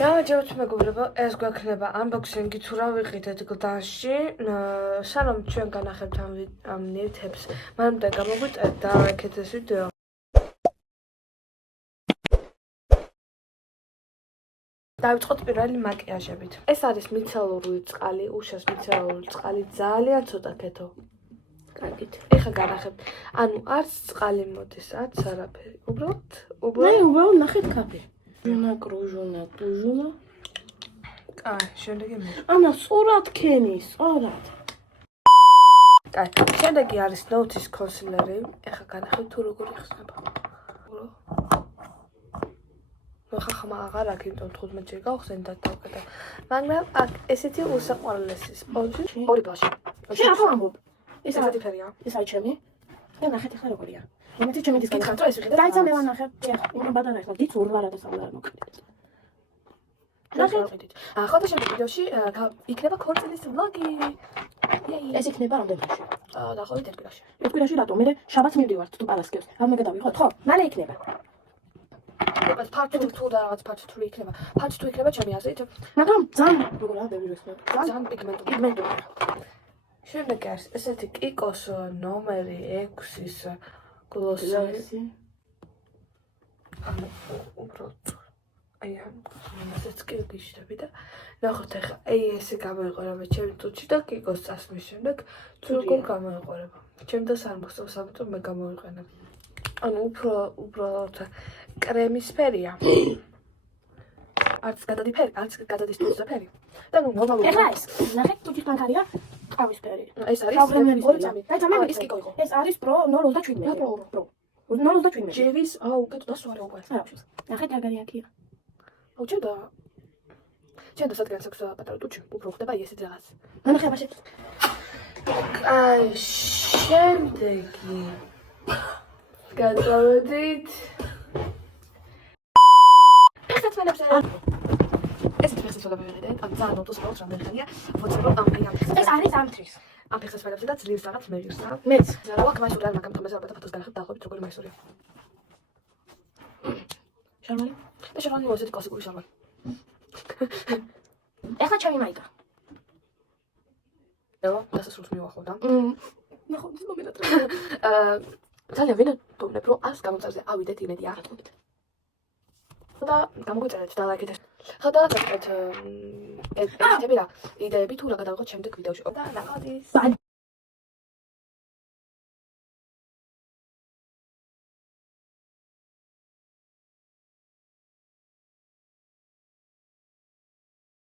გამარჯობთ მეგობრებო, ეს გვექნება unboxing-ი თუ რა ვიყიდეთ გლდანში. სანამ ჩვენ განახებთ ამ ნივთებს, მანამდე გამოგვიწერეთ და ლაიქეთ ეს ვიდეო. დავიწყოთ პირველი მაკიაჟებით. ეს არის მიცელურული წყალი, უშას მიცელურული წყალი, ძალიან ცოტა ქეთო. კარგით. ეხლა განახებთ. ანუ არც წყალი მოდის, არც არაფერი. უბრალოდ ნახეთ კაფე. ჟუნა, ტუჟუნა. აი, შემდეგი მე. ანა, სწორად ქენი, სწორად. აი, შემდეგი არის ნოუთის კონსილერი. ეხლა განახებთ თუ როგორი ხსნება. ხახმა აღარ აქ, იმიტომ 15 ჯერ გავხსენდა დავკეთა. მაგრამ აქ ესეთი უსაყვარლესი სპონჯი, ორი ბლაში. რა ამბობ? ეს ასეთი ფერია. ეს აი ჩემი. და ნახეთ ახლა როგორია. იმეთი ჩემი დისკი. კითხავთ რა ეს ვიყიდეთ? დაიცა მე ვანახე. იმ ბადანა ახლა დიც ურვარა და სამლარა მოკიდეთ. ნახეთ. ახლა შემდეგ ვიდეოში იქნება ქორწილის ვლოგი. ეს იქნება რამდენში? დაახლოებით 1 კვირაში. 1 კვირაში რატო? მე შაბათს მივდივართ თუ პარასკევს. არ მეგდავიღოთ, ხო? მალე იქნება. ეს ფართო თუ და რაღაც ფართო იქნება. ფართო იქნება ჩემი აზრით. მაგრამ ძალიან როგორია ბევრი რესნა. ძალიან პიგმენტური. შემდეგ არის ესეთი კიკოს ნომერი 6-ის გლოსი. უბრალოდ აი ამასაც კი გიშდები და ნახოთ ახლა ესე გამოიყურება ჩემი წუთში და კიკოს წასვლის შემდეგ თუ როგორ გამოიყურება. ჩემდას არ მოხსოვს, ამიტომ მე გამოიყენებ. ანუ უბრალოდ კრემის ფერია. არც გადადი ფერი, არც გადადის თუზა ფერი. და ნუ ნორმალური. ეხლა ეს, ნახეთ თუ თვითონ ქარია ყავის ფერი. ეს არის ორი წამი. ის კიკო იყო. ეს არის პრო 0.27. პრო. 0.27. ჯევის, უკეთ დასვარე უკვე. ნახეთ აგარი აქია. ჩენდა სადღაც აქვს პატარა ტუჩი, უფრო ხდება ესეთი რაღაც. ნახე აბაშე. აი, შემდეგი. გადავედით. ფეხსაცმელებზე. ეს ფეხსაცმელები ვიყიდეთ, ამ ძალიან უტუსებობს რამდენი ხანია, ვოცებობ ამ ეს არის ამთრის. ამ ფეხსაცმელებზე და ძლივს რაღაც მეღირსა. მეც. რა ვაკ მაისური არ მაგამ თამაზე ალბათ ფოტოს განახებ დაახლოებით როგორი მაისურია. შარმალი? და შარმალი მოსეთ კლასიკური შარმალი. ეხლა ჩემი მაიკა. ელო, დასასრულს მივახავდა. ნახოთ ის მომენტად. ძალიან ვინდობნებ რომ ას გამომწარზე ავიდეთ იმედი არ ატყობთ. და გამოგვიწერეთ და ლაიქეთ. ხოდა დაგეთ ეს თემი რა იდეები თუ რა გადავიღოთ შემდეგ ვიდეოში. და ნაყოდის.